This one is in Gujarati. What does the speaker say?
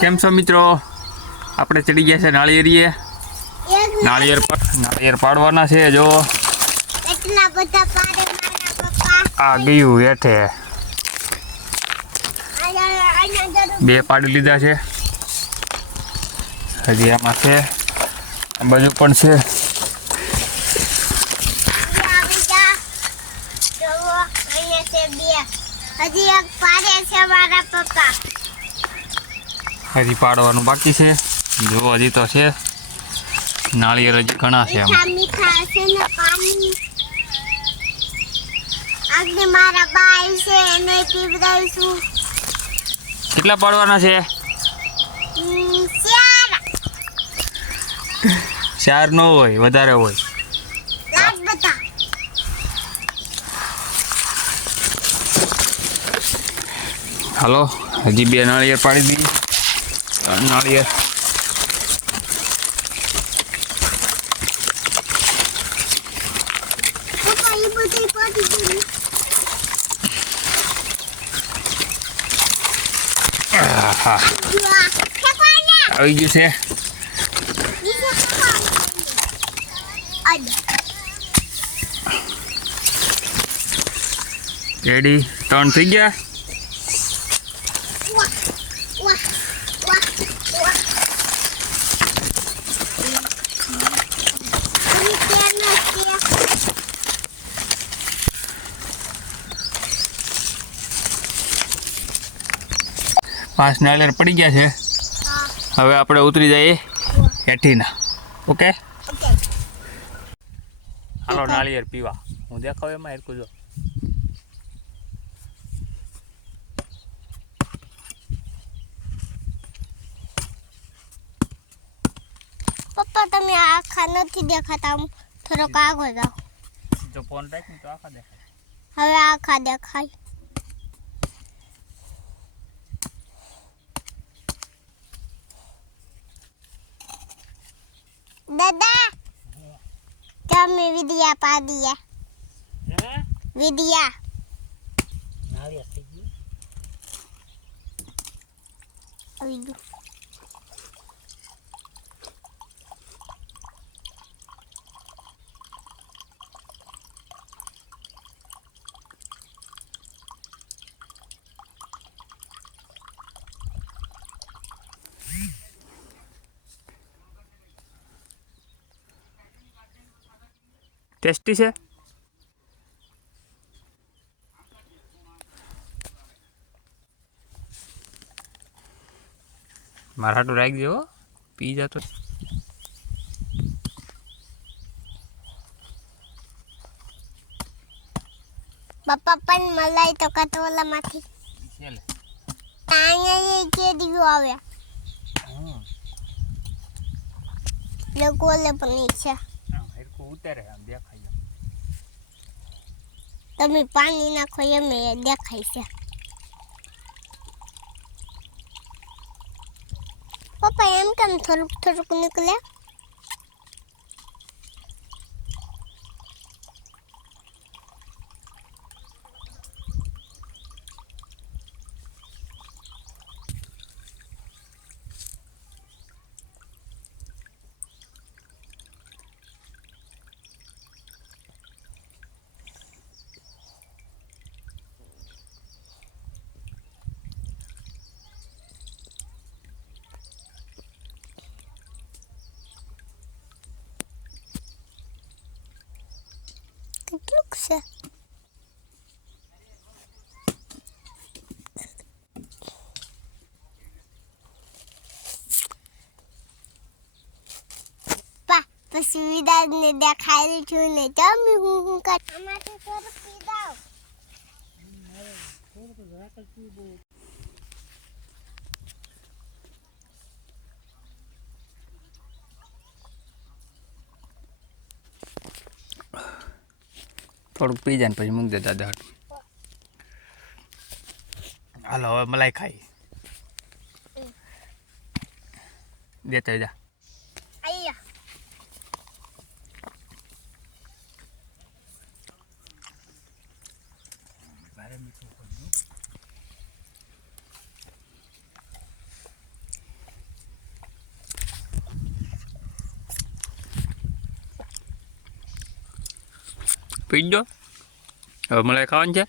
કેમ છો મિત્રો? આપણે ચડી ગયા છે નાળિયેરીએ. નાળિયેર પાડવાના છે. જો એટલા બધા પાડે મારા પપ્પા. આ ગયું હેઠે. બે પાડી લીધા છે. હજી આમાં છે, આ બાજુ પણ છે. હજી એક પાડે છે મારા પપ્પા. હજી પાડવાનું બાકી છે. જો હજી તો છે, નાળિયેર હજી ઘણા છે આમાં. મીઠા છે ને પાણી. આગળ મારા બાઈ છે એને પીવડાવીશું. કેટલા પાડવાના છે? 4 નો હોય, વધારે હોય. હાલો, હજી 2 નાળિયેર પાડી દીધી. 3 નાળિયેર. હા, આવી ગયું છે. રેડી? 3 થઈ ગયા. પાંચ નાળિયેર પડી ગયા છે. હવે આપણે ઉતરી જઈએ હેઠીના. ઓકે, હાલો નાળિયેર પીવા. હું દેખાવ એમાં હેરકું જો. પપ્પા તમે આખા નથી દેખાતા, થોડોક આગળ જાઓ. જો ફોન રાખી તો આખા દેખાય. હવે આખા દેખાય. દાદા તમે વિડિયા પા દિયા. વિડિયા ટેસ્ટી છે. મારા હાટું રાખી દેવો, પી જતો. પપ્પા પણ મલાઈ તો કટોલામાંથી અહીંયા કેદીઓ આવ્યા. લોકોલે પણ છે. ઉતારે આમ દેખાય. તમે પાણી નાખો એમ દેખાય છે. પપ્પા એમ કેમ થોડુંક થોડુંક નીકળે? કેટલું છે? પછી વિદાને દેખાડી છું ને તમે હું કર આમાંથી થોડું પી દાવ. થોડુંક પી જાય ને પછી મૂકી દે દાદા. હાલો હવે મલાઈ ખાઈ દેતા જા. પી દો. હવે મલાઈ ખાવાની છે.